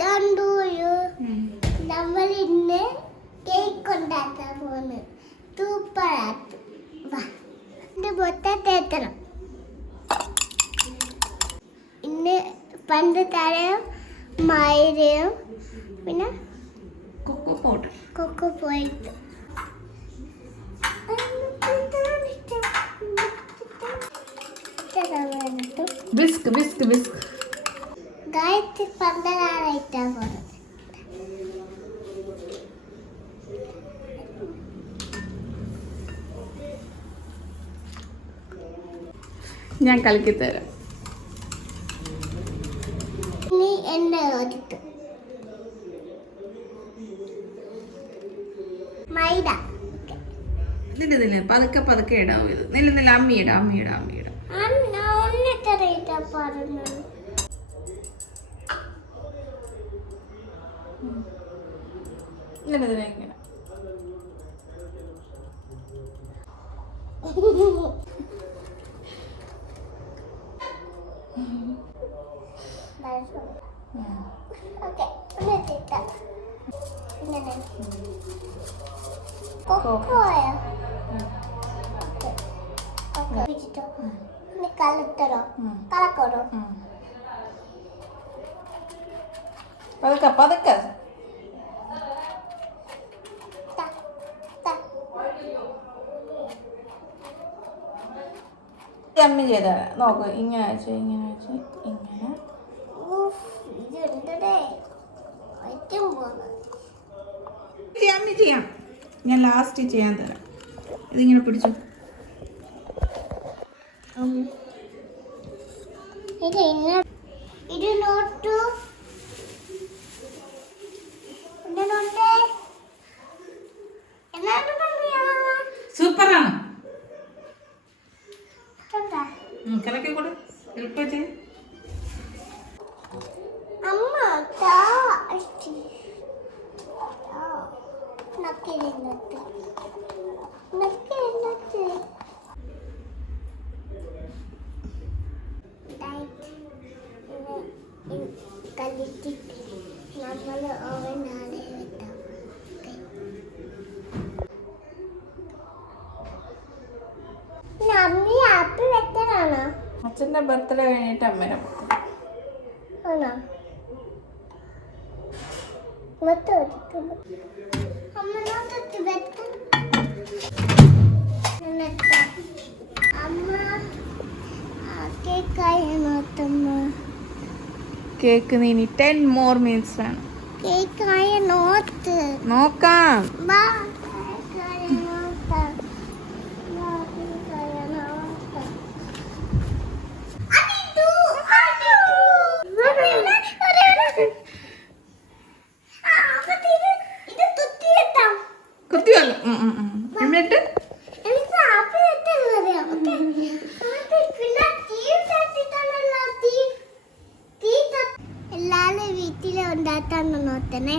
കണ്ടൂരു നമ്മൾ ഇന്ന് കേക്ക് ഉണ്ടാക്കാൻ പോകുന്നു. സൂപ്പറായിട്ട് തേക്കണം. ഇന്ന് പഞ്ചസാരയും മൈദയും പിന്നെ കൊക്കോ പൗഡർ വിസ്ക് ഗായത്രി പന്തലായിട്ടാ പോകുന്നത്. ഞാൻ കലക്കി തരാം. നീ എന്നെ ഒതുക്ക്. മൈദ ഇതില്ല പതുക്കെ ഇടാവും. ഇത് നില്ല അമ്മിയിടാം. ഒന്നിട്ടറിയിട്ടാ പറഞ്ഞത്. ഇങ്ങനെ പതുക്കെ അമ്മി ചെയ്താ നോക്ക്. ഇങ്ങനെ വെച്ച് ഇങ്ങനെ അമ്മി ചെയ്യാം. ഞാൻ ലാസ്റ്റ് ചെയ്യാൻ തരാം. ഇതിങ്ങനെ പിടിച്ചു. സൂപ്പറാണ്. കലക്കി കൂടെ എളുപ്പം ചെയ്യും. അമ്മ നമ്മൾ ഓവനാണ് വെട്ടാം. അമ്മി ആപ്പിൾ വെക്കാനാണോ? അച്ഛൻ്റെ ബർത്ത്ഡേ കഴിഞ്ഞിട്ട് അമ്മേനെ ആണോ? കേക്ക് നീ 10 more minutes ആണ്. നോക്കാം. കുത്തിയല്ലോ. എന്നിട്ട് എല്ലാരും വീട്ടില് ഉണ്ടാക്കാന്ന് നോക്കണേ.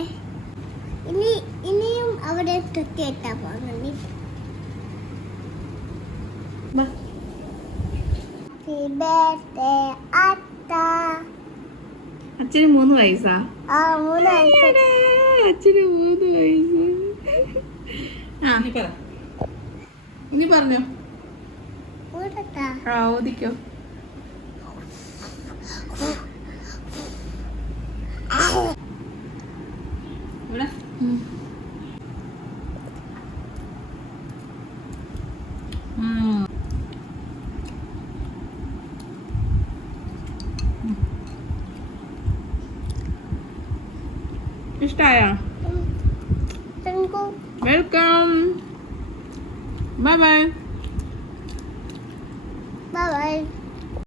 ഇനിയും അവിടെ കുത്തിയിട്ടാ പോകുന്നുണ്ട്. അച്ഛന് 3 വയസ്സാ? 3 വയസ്സ്. അച്ഛന് 3 വയസ്സ്. നീ പറഞ്ഞോ. ഓദിക്കോ. ഇഷ്ടായോ? വെൽക്കം. Bye bye.